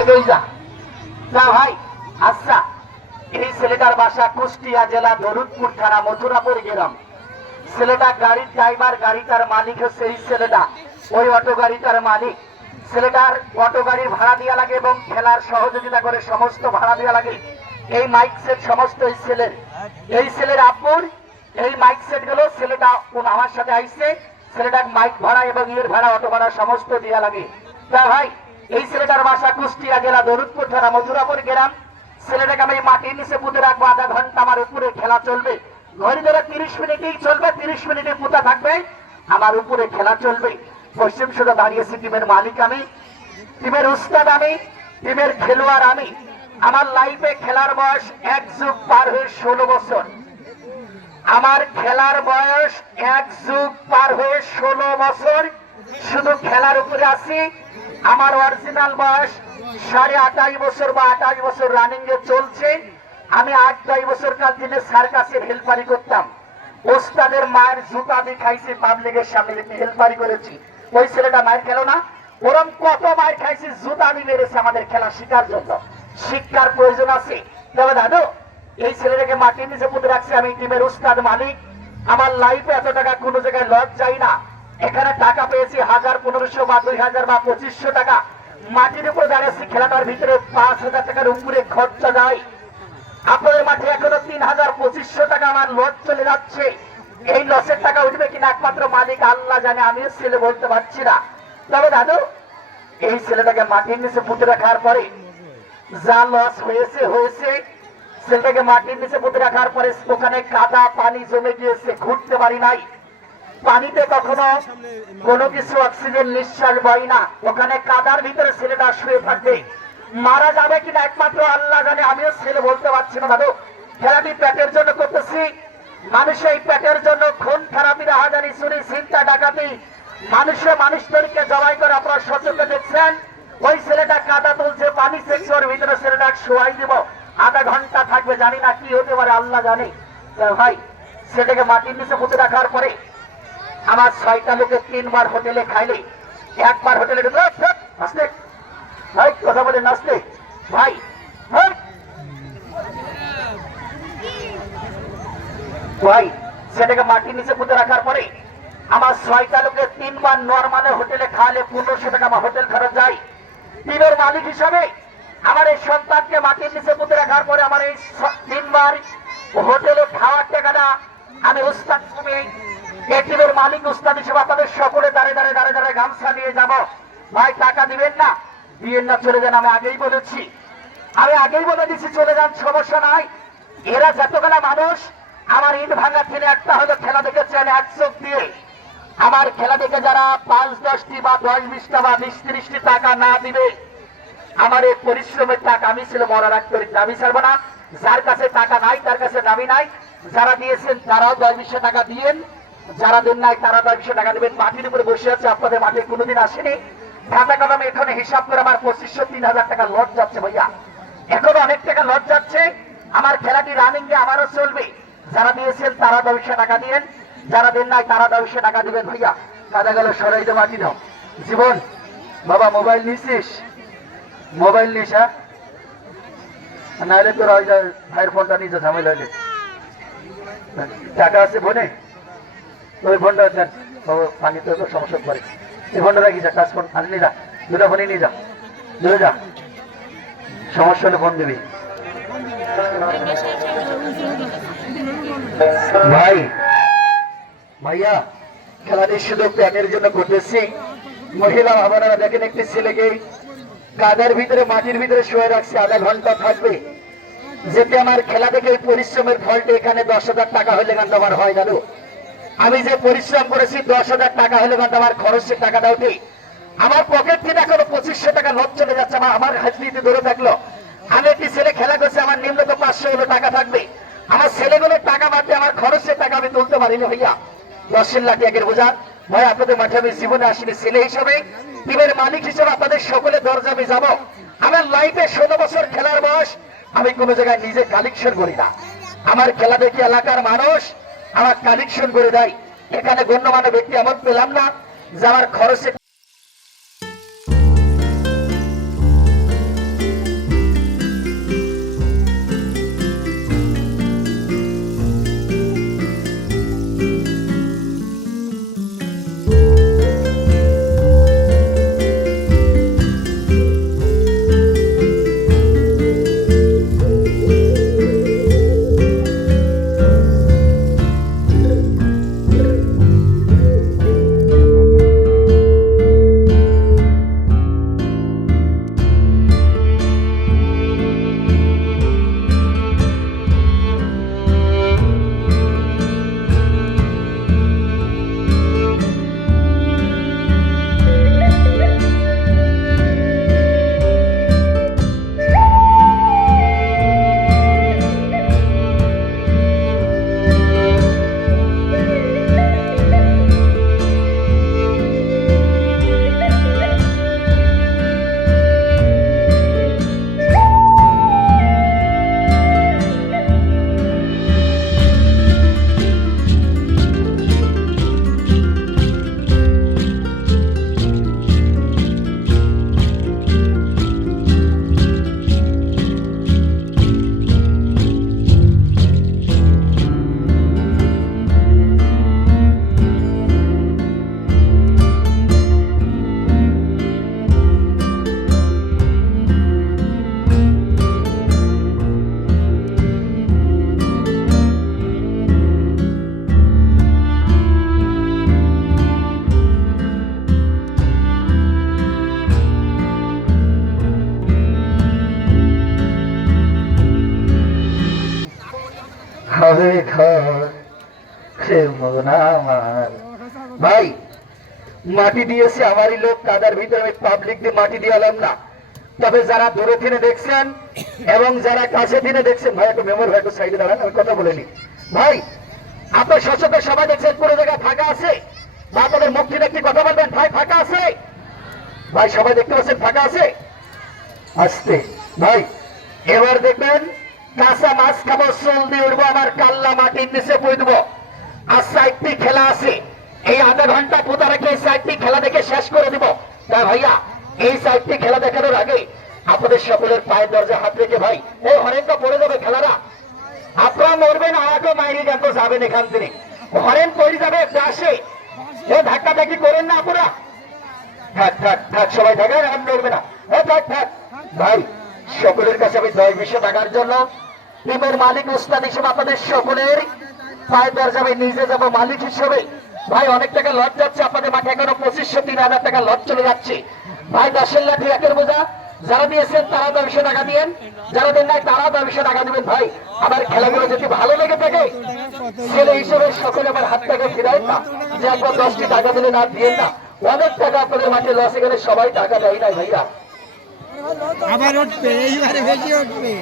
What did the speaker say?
ভাই আচ্ছা, এই ছেলেটার বাসা কুষ্টিয়া জেলা দরুদপুর থানা মথুরাপুর গ্রাম। ছেলেটা গাড়ির ড্রাইভার, গাড়িটার মালিক হচ্ছে এই ছেলেটা, ওই অটো গাড়িটার মালিক। ছেলেটার অটো গাড়ির ভাড়া দেওয়া লাগে এবং খেলার সহযোগিতা করে সমস্ত ভাড়া দেওয়া লাগে। এই মাইক সেট সমস্ত এই ছেলের আব্বুর এই মাইক সেট গুলো ছেলেটা আমার সাথে আইসে, ছেলেটার মাইক ভাড়া এবং ইয়ের ভাড়া অটো ভাড়া সমস্ত দেওয়া লাগে। তা ভাই এই ছেলেটার বাসা কুষ্টিয়া জেলা দরুদপুর থানা মথুরাপুর গ্রাম। ছেলেটাকে আমি মাটির নিচে পুঁতে রাখবো, আধা ঘন্টা আমার উপরে খেলা চলবে। ঘড়ি ধরে 30 মিনিটেই চলবে, 30 মিনিটে পুঁতা থাকবে, আমার উপরে খেলা চলবে। পশ্চিম সুদা দাঁড়িয়েছি, টিমের মালিক আমি, টিমের উস্তাদ আমি, টিমের খেলোয়াড় আমি। আমার লাইফে খেলার বয়স 1 যুগ পার হয়ে 16 বছর। আমার খেলার বয়স 1 যুগ পার হয়ে 16 বছর। শুধু খেলার উপরে আছি। আমার অরিজিনাল বয়স 28.5 বছর বা 28 বছর রানিং এ চলছে। আমি 8-10 বছর কাল দিনে সার্কাসের হেল্পারি করতাম। ওস্তাদের মায়ের জুতা দিয়ে খাইছি, পাবলিকের সামনে হেল্পারি করেছি। ওই ছেলেটা মায়ের খেলো না, ওরম কত মায়ের খাইছি, জুতা দিয়ে মেরেছে আমাদের খেলা শিকার জন্য। শিক্ষার প্রয়োজন আছে। তবে দাদু এই ছেলেটাকে মাটির নিচে পুঁতে রাখছি আমি, টিমের উস্তাদ মালিক। আমার লাইফে এত টাকা কোনো জায়গায় লস যাই না। এখানে টাকা পেয়েছি 1000, 1500 বা 2000 বা 2500 টাকা। মাটির উপর দাঁড়িয়েছি, খেলাটার ভিতরে 5000 টাকার উপরে খরচা যায়। আপনাদের মাঠে এখনো 3000, 2500 টাকা আমার লস চলে যাচ্ছে। এই লসের টাকা উঠবে কিনা একমাত্র মালিক আল্লাহ জানে, আমিও ছেলে বলতে পারছি না। তবে দাদু এই ছেলেটাকে মাটির নিচে পুঁতে রাখার পরে যা লস হয়েছে হয়েছে। ছেলেটাকে মাটির নিচে পুঁতে রাখার পরে ওখানে কাদা পানি জমে গিয়েছে, ঘুরতে পারি নাই। পানিতে কখনো কোনো কিছু অক্সিজেন নিঃশ্বাস বয় না। ওখানে কাদার ভিতরে ছেলেটা শুয়ে থাকবে, মারা যাবে কিনা একমাত্র আল্লাহ জানে, আমিও ছেলে বলতে পারছি না। দাদু খেলাটি পেটের জন্য করতেছি। মানুষ এই পেটের জন্য খুন খারাপি, রাহাজানি, চুরি, চিন্তা, ডাকাতি, মানুষদেরকে জবাই করে আপনারা সচেতন দেখছেন। ওই ছেলেটা কাদা তুলছে, পানি চেকছে, ওর ভিতরে ছেলেটা শোয়াই দিব, আধা ঘন্টা থাকবে, জানি না কি হতে পারে আল্লাহ জানে। ভাই ছেলেটাকে মাটির নিচে পুঁতে রাখার পরে আমার 6টা লোকে 3 বার হোটেলে খাইলে, একবার হোটেলে নাচতে ভাই, কথা বলে নাচতে ভাই ভাই সেটাকে মাটির নিচে পুঁতে রাখার পরে আমার 6টা লোকে 3 বার নরমালে হোটেলে খাওয়ালে 1500 টাকা আমার হোটেল খরচ যায়। টিমের মালিক হিসাবে আমার এই সন্তানকে মাটির নিচে পুঁতে রাখার পরে আমার এই 3 বার হোটেলে খাওয়ার টাকাটা আমি উস্তাদ কমে এই টিমের মালিক উস্তাদ হিসেবে আপনাদের সকলে দাঁড়ে গামছা নিয়ে যাব। ভাই টাকা দিবেন না, দিবেন না, চলে যান। আমি আগেই বলে দিচ্ছি চলে যান, সমস্যা নাই। এরা যতগুলা মানুষ আমার ইট ভাঙা ঠেলে একটা হলো খেলা দেখেছেন 1 চোখ দিয়ে। আমার খেলা দেখে যারা 5-10টি বা 10-20টা বা 20-30টি টাকা না দিবে, আমার এই পরিশ্রমের টাকা আমি ছিল মরার আগ করে দাবি ছাড়বো না। যার কাছে টাকা নাই তার কাছে দাবি নাই। যারা দিয়েছেন তারাও 10-20 টাকা দিয়েন, যারা দেন নাই তারা 10-20 টাকা দেবেন। মাটির উপরে বসে আছে, আপনাদের মাঠে কোনোদিন আসেনি। খাতা কলমে এখানে হিসাব করে আমার 2500-3000 টাকা লস যাচ্ছে ভাইয়া, এখনো অনেক টাকা লস যাচ্ছে। আমার খেলাটি রানিং এ আমারও চলবে। যারা দিয়েছেন তারা 10 টাকা দিয়েন, যারা দেন নাই তারা 10 টাকা দিবেন। ভাইয়া কাদা গেল সরাইতে মাটি দাও। জীবন বাবা মোবাইল নিছিস, মোবাইল নিস, হ্যাঁ নাহলে তোর ভাইয়ের ফোনটা নিয়ে ঝামেলা হইলে। টাকা আছে ফোনে, ওই ফোনটা পানিতে তো সমস্যা করে। এই ফোনটা রাখি যা, কাজ ফোন আনি নিয়ে যা, 2টা ফোনই নিয়ে যা, ধরে যা, সমস্যা হলে ফোন দিবি। ভাইয়া খেলাটি শুধু প্যানের জন্য করতেছি। মহিলা ভাবনারা দেখেন একটি ছেলেকে কাদের ভিতরে মাটির ভিতরে শুয়ে রাখছে, আধা ঘন্টা থাকবে। যেতে আমার খেলা দেখে পরিশ্রমের ফলটা এখানে 10,000 টাকা হলে গান আমার হয়। দাদু আমি যে পরিশ্রম করেছি 10,000 টাকা হলে গান আমার খরচের টাকাটা উঠে আমার পকেট থেকে এখনো 2500 টাকা লস চলে যাচ্ছে। আমার হাজরিতে ধরে থাকলো। আমি একটি ছেলে খেলা করছে, আমার নিম্নত 500 হলো টাকা থাকবে। আমার ছেলেগুলোর টাকা বাদ দিয়ে আমার খরচের টাকা আমি তুলতে পারিনি ভাইয়া। 10 লাখ একের বোঝা ভাই, আপনাদের মাঠে আমি জীবনে আসিনি। ছেলে হিসাবে, টিমের মালিক হিসেবে আপনাদের সকলে দরজা আমি যাবো। আমার লাইফে 16 বছর খেলার বয়স, আমি কোনো জায়গায় নিজে কালেকশন করি না। আমার খেলা দেখি এলাকার মানুষ আমার কালেকশন করে দেয়। এখানে গণ্যমান্য ব্যক্তি এমন পেলাম না যে আমার খরচে হবে ঘর সে মন আমার। ভাই মাটি দিয়েছে আমারই লোক, কাদার ভিতরে আমি পাবলিক দিয়ে মাটি দিয়ে এলাম না। তবে যারা দূরে থেকে দেখছেন এবং যারা কাছে থেকে দেখছেন, ভাই একটু মেমোর ভাই একটু সাইডে দাঁড়ান, আমি কথা বলে নি। ভাই আপনার শাসকের সবাই দেখছেন পুরো জায়গা ফাঁকা আছে, বা আপনাদের মুখ থেকে একটি কথা বলবেন ভাই ফাঁকা আছে? ভাই সবাই দেখতে পাচ্ছেন ফাঁকা আছে? আসতে ভাই এবার দেখবেন কাঁচা মাছ খাবো, চুল দিয়ে উঠবো, আবার কাল্লা মাটির নিচে বই দেবো। আর সাইডটি খেলা আছে, এই আধা ঘন্টা পোতা রেখে এই সাইডটি খেলা দেখে শেষ করে দিব। তা ভাইয়া এই সাইডটি খেলা দেখানোর আগে আপনাদের সকলের পায়ের দরজা হাত রেখে, ভাই ও হরেন তো পড়ে যাবে খেলারা, আপনারা মরবেন আমাকে মাইরি গান তো যাবেন এখান থেকে, হরেন পড়ে যাবে আসে, এ ধাক্কা ধাক্কি করেন না আপনারা। থাক থাক থাক সবাই থাকেন, এখন লড়বে না, থাক থাক। ভাই সকলের কাছে আমি 10-20 টাকার জন্য টিমের মালিক উস্তাদ হিসেবে আপনাদের সকলের পায়ের দরজা আমি নিজে যাবো মালিক হিসেবে। ভাই অনেক টাকা লট যাচ্ছে আপনাদের মাঠে, এখনো 2500-3000 টাকা লট চলে যাচ্ছে। ভাই 10 লাঠি একের বোঝা, যারা দিয়েছেন তারা 200 টাকা দিয়েন, যারা দেন নাই তারা 200 টাকা দিবেন। ভাই আমার খেলাগুলো যদি ভালো লেগে থাকে ছেলে হিসেবে সকলে আমার হাত টাকা ফিরায় না, যে একবার 10টি টাকা দিলে না দিয়ে না, অনেক টাকা আপনাদের মাঠে লস, এখানে সবাই টাকা দেয় নাই ভাইয়া। আবার উঠবে, এইবারে বেশি উঠবে।